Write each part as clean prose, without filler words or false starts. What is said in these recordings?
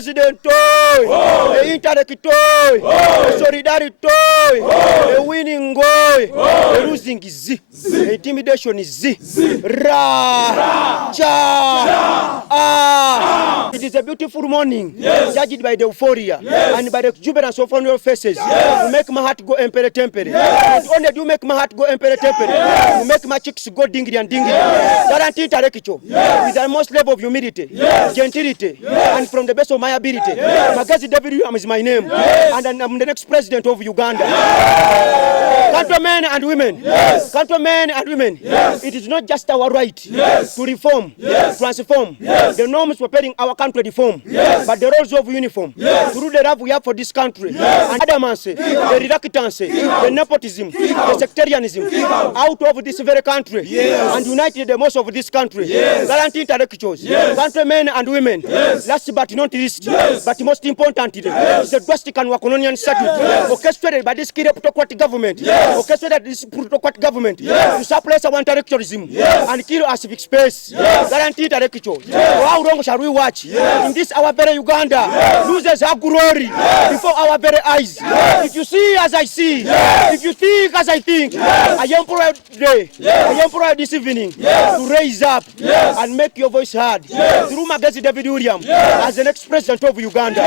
president toy, the intellect toy, the solidarity toy, the winning goy, the losing is Z, the intimidation is Z. Ra, cha, ah. It is a beautiful morning, judged by the euphoria and by the jubilance of all your faces. You make my heart go empere tempere. Not only do you make my heart go empere tempere, you make my cheeks go dingly and dingly. Guarantee tarekicho with the most level of humility, gentility, and from the best of my ability. Magezzi William is my name, and I'm the next president of Uganda. Countrymen and women, countrymen and women, it is not just our right to reform, transform the norms preparing our country reform, but the roles of uniform, through the love we have for this country, and adamancy, the reluctance, the nepotism, the sectarianism, out of this very country, and united the most of this country, guarantee intellectuals, countrymen and women, last but not least, but most importantly, the drastic and colonial statute, orchestrated by this plutocratic government, orchestrated this plutocratic government, to suppress our intellectualism, and kill our civic space, guarantee intellectuals. How long shall we watch in this our very Uganda loses our glory before our very eyes? If you see as I see, if you think as I think, I am proud today, I am proud this evening to raise up and make your voice heard through Magezzi William as the next president of Uganda.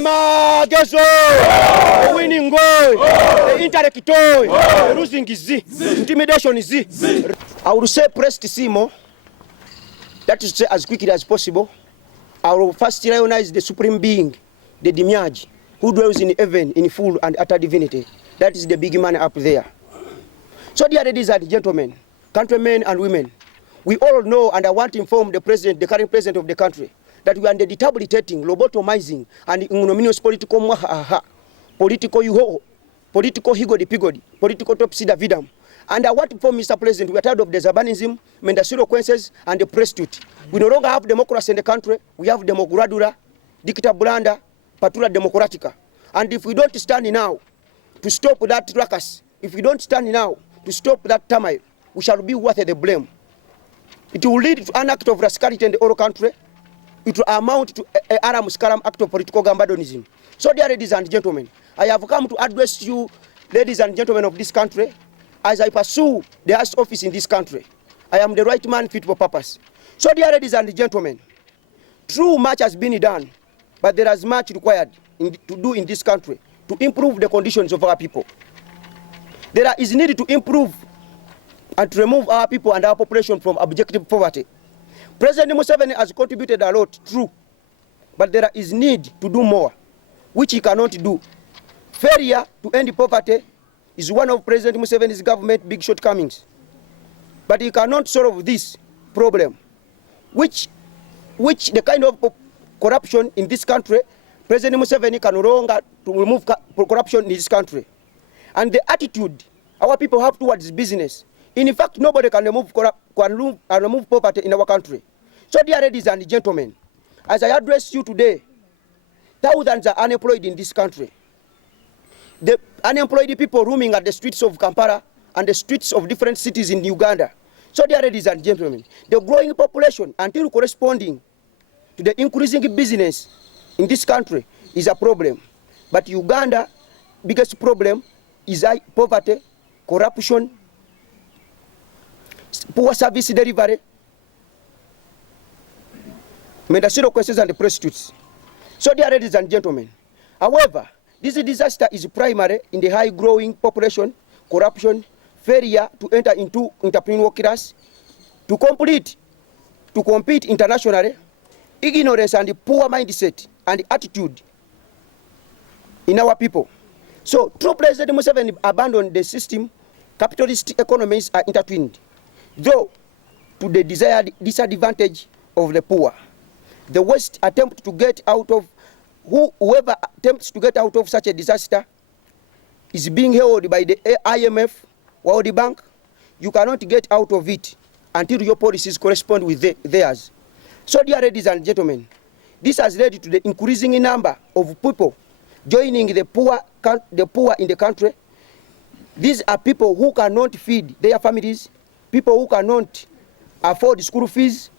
Magezzi, the winning goal, the intellect toy, the losing is Z, intimidation is Z. I would say press Simo, that is to say as quickly as possible. I will first recognize the supreme being, the Demiurge, who dwells in heaven in full and utter divinity. That is the big man up there. So dear ladies and gentlemen, countrymen and women, we all know, and I want to inform the president, the current president of the country, that we are under debilitating, lobotomizing, and ignominious political maha, political yuho, political higodi-pigodi, political topsy-davidam. And I want to inform Mr. President, we are tired of the Zabanism, Mendasiro and the prostitute. We no longer have democracy in the country. We have Demoguradura, Dicta Blanda, Patura Democratica. And if we don't stand now to stop that ruckus, if we don't stand now to stop that turmoil, we shall be worth the blame. It will lead to an act of rascality in the whole country. It will amount to an aram act of political gambadonism. So dear ladies and gentlemen, I have come to address you, ladies and gentlemen of this country, as I pursue the highest office in this country. I am the right man fit for purpose. So dear ladies and gentlemen, true much has been done, but there is much required to do in this country to improve the conditions of our people. There is need to improve and to remove our people and our population from objective poverty. President Museveni has contributed a lot, true, but there is need to do more, which he cannot do. Failure to end poverty is one of President Museveni's government big shortcomings. But he cannot solve this problem, which the kind of corruption in this country, President Museveni can no longer to remove corruption in this country. And the attitude our people have towards business, in fact, nobody can remove poverty in our country. So dear ladies and gentlemen, as I address you today, thousands are unemployed in this country. The unemployed people roaming at the streets of Kampala and the streets of different cities in Uganda. So dear ladies and gentlemen, the growing population until corresponding to the increasing business in this country is a problem. But Uganda biggest problem is poverty, corruption, poor service delivery, Mendasiro questions and the prostitutes. So dear ladies and gentlemen, however, this disaster is primary in the high growing population, corruption, failure to enter into entrepreneurial class, to compete internationally, ignorance and the poor mindset and attitude in our people. So, through President Museveni abandoned the system, capitalist economies are intertwined, though to the desired disadvantage of the poor. The West attempt to get out of whoever attempts to get out of such a disaster is being held by the IMF, World Bank. You cannot get out of it until your policies correspond with theirs. So dear ladies and gentlemen, this has led to the increasing number of people joining the poor in the country. These are people who cannot feed their families, people who cannot afford school fees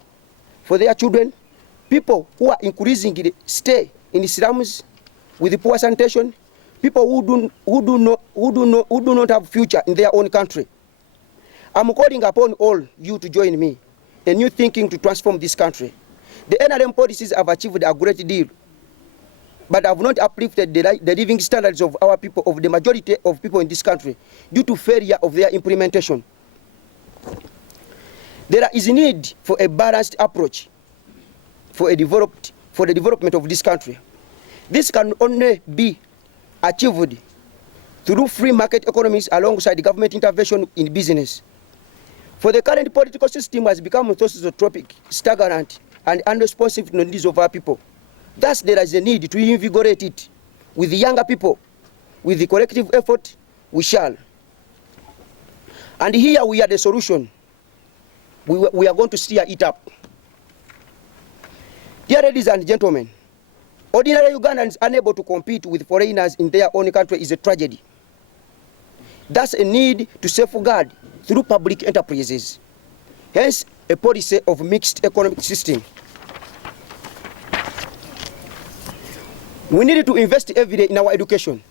for their children, people who are increasingly stay in slums, with poor sanitation, people who do not have future in their own country. I'm calling upon all you to join me in new thinking to transform this country. The NRM policies have achieved a great deal, but have not uplifted the living standards of our people, of the majority of people in this country, due to failure of their implementation. There is a need for a balanced approach for the development of this country. This can only be achieved through free market economies alongside government intervention in business. For the current political system has become sociotropic, stagnant, and unresponsive to the needs of our people. Thus, there is a need to invigorate it. With the younger people, with the collective effort, we shall. And here we are the solution. We are going to steer it up. Dear ladies and gentlemen, ordinary Ugandans unable to compete with foreigners in their own country is a tragedy. Thus, a need to safeguard through public enterprises. Hence, a policy of mixed economic system. We need to invest every day in our education.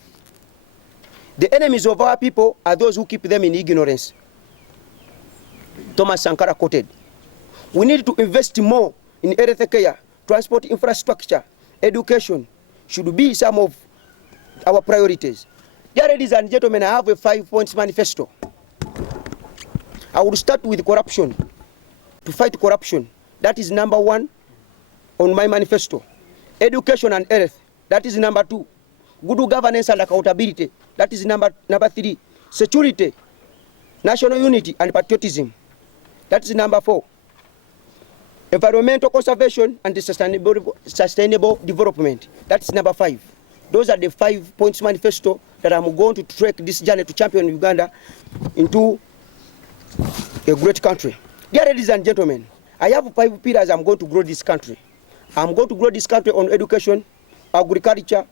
The enemies of our people are those who keep them in ignorance. Thomas Sankara quoted. We need to invest more in health care, transport infrastructure, education should be some of our priorities. Dear ladies and gentlemen, I have a 5-point manifesto. I will start with corruption. To fight corruption, that is number 1 on my manifesto. Education and health, that is number 2. Good governance and accountability, that is number 3. Security, national unity and patriotism, that is number 4. Environmental conservation and the sustainable development, that is number 5. Those are the 5 points manifesto that I'm going to trek this journey to champion Uganda into a great country. Dear ladies and gentlemen, I have 5 pillars I'm going to grow this country. I'm going to grow this country on education, agriculture,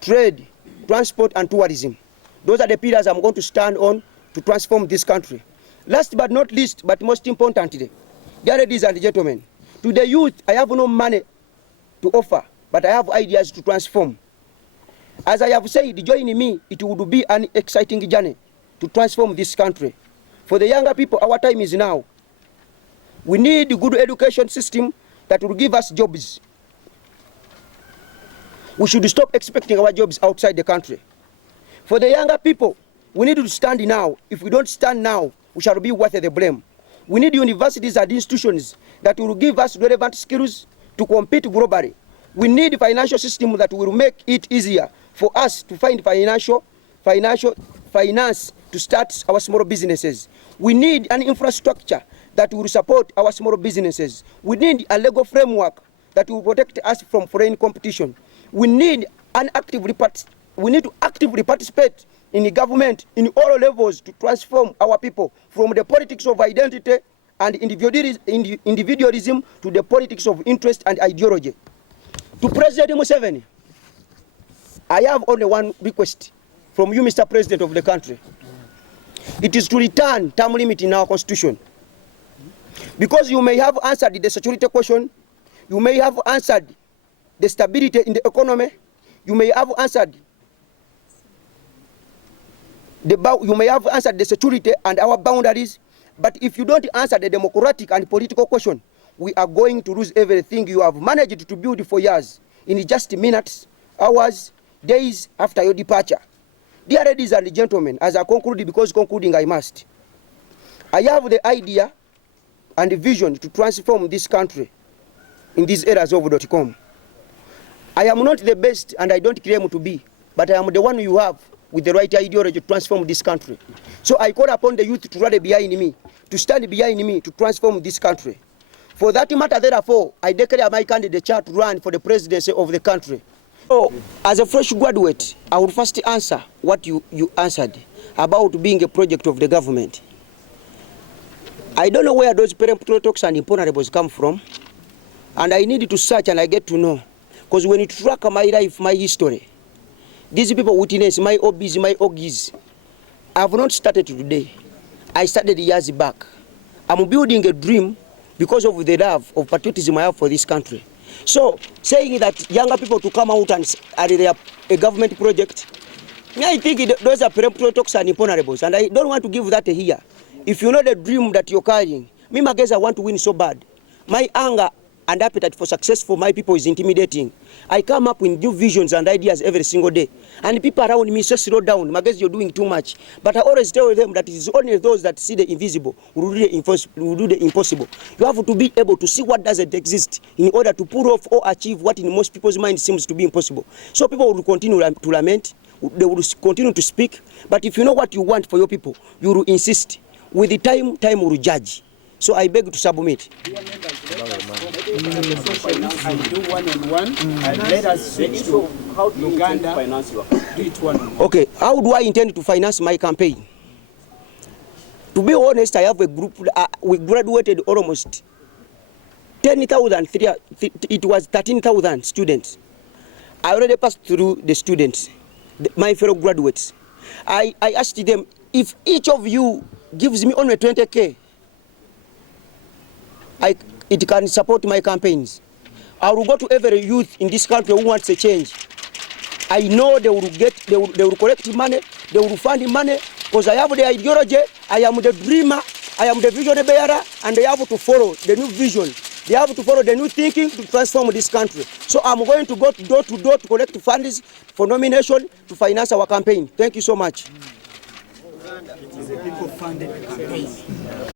trade, transport, and tourism. Those are the pillars I'm going to stand on to transform this country. Last but not least, but most importantly, dear ladies and gentlemen, to the youth, I have no money to offer, but I have ideas to transform. As I have said, joining me, it would be an exciting journey to transform this country. For the younger people, our time is now. We need a good education system that will give us jobs. We should stop expecting our jobs outside the country. For the younger people, we need to stand now. If we don't stand now, we shall be worth the blame. We need universities and institutions that will give us relevant skills to compete globally. We need a financial system that will make it easier for us to find finance to start our small businesses. We need an infrastructure that will support our small businesses. We need a legal framework that will protect us from foreign competition. We need to actively participate in the government in all levels to transform our people from the politics of identity and individualism to the politics of interest and ideology. To President Museveni, I have only one request from you, Mr. President of the country. It is to return term limit in our constitution. Because you may have answered the security question, you may have answered the stability in the economy, you may have answered the security and our boundaries, but if you don't answer the democratic and political question, we are going to lose everything you have managed to build for years in just minutes, hours, days after your departure. Dear ladies and gentlemen, as I conclude, because concluding I must, I have the idea and the vision to transform this country in these eras of .com. I am not the best and I don't claim to be, but I am the one you have with the right ideology to transform this country. So I call upon the youth to rally behind me, to stand behind me to transform this country. For that matter, therefore, I declare my candidature to run for the presidency of the country. So, as a fresh graduate, I will first answer what you answered about being a project of the government. I don't know where those peremptory talks and imponderables come from, and I need to search and I get to know. Because when you track my life, my history, these people witness my hobbies, my oggies. I have not started today. I started years back. I'm building a dream because of the love of patriotism I have for this country. So saying that younger people to come out and are they a government project, I think those are peremptory talks and imponderables, and I don't want to give that here. If you know the dream that you're carrying, me Magezzi, I want to win so bad. My anger and appetite for success for my people is intimidating. I come up with new visions and ideas every single day. And people around me say, slow down, Magezzi, you're doing too much. But I always tell them that it is only those that see the invisible who do the impossible. You have to be able to see what doesn't exist in order to pull off or achieve what in most people's mind seems to be impossible. So people will continue to lament, they will continue to speak. But if you know what you want for your people, you will insist. With the time will judge. So I beg to submit. Dear members, and do one-on-one, and let us switch to how do you intend to finance your campaign? Do it one-on-one. Okay, how do I intend to finance my campaign? To be honest, I have a group. We graduated almost 10,000. It was 13,000 students. I already passed through the students, my fellow graduates. I asked them, if each of you gives me only 20K, it can support my campaigns. I will go to every youth in this country who wants a change. I know they will collect money, they will fund money, because I have the ideology, I am the dreamer, I am the vision bearer, and they have to follow the new vision. They have to follow the new thinking to transform this country. So I'm going to go door to door to collect funds for nomination to finance our campaign. Thank you so much. It is a people-funded campaign.